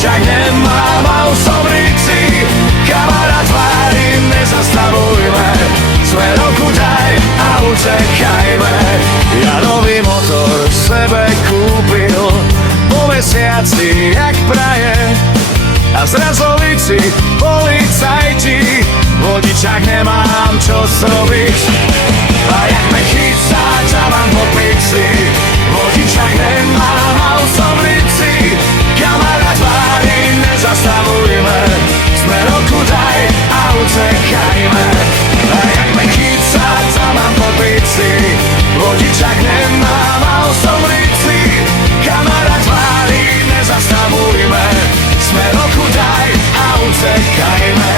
vodičák nemám a už som v ríci. Kamarát tvári, nezastavujme, smerovku daj a utekajme. Ja nový motor sebe kúpil po mesiaci jak praje a zrazovici policajti, vodičák nemám čo zrobiť. A jak me chytá, ťa mám po pici, vodičák nemám a už som v ríci. Kamarát tvári, nezastavujme, smerovku daj a utekajme. A jak me chytá, ťa mám po pici, vodičák nemám a už som v ríci. Kamarát tvári, nezastavujme, smerovku daj a utekajme.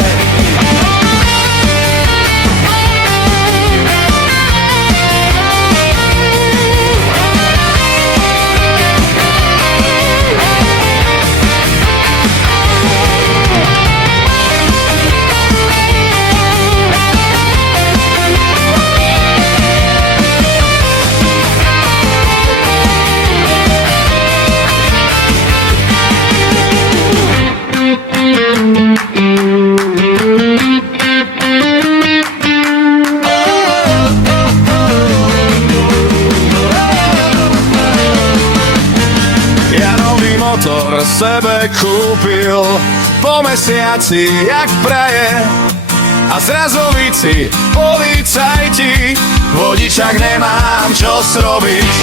Sebe kúpil po mesiaci jak praje a zrazovici policajti, vodičák nemám čo zrobiť.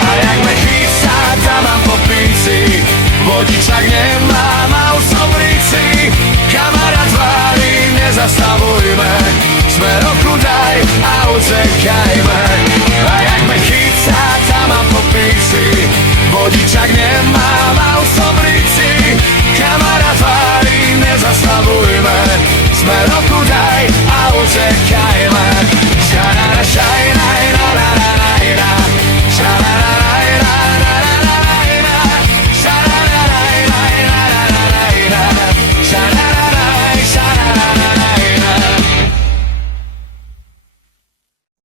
A jak me chytá, tam mám po pici, vodičák nemám a už som v ríci. Kamarát tvári, nezastavujme, smerovku daj a utekajme. A jak me chytá, tam mám po pici, vodičák nemám a už som v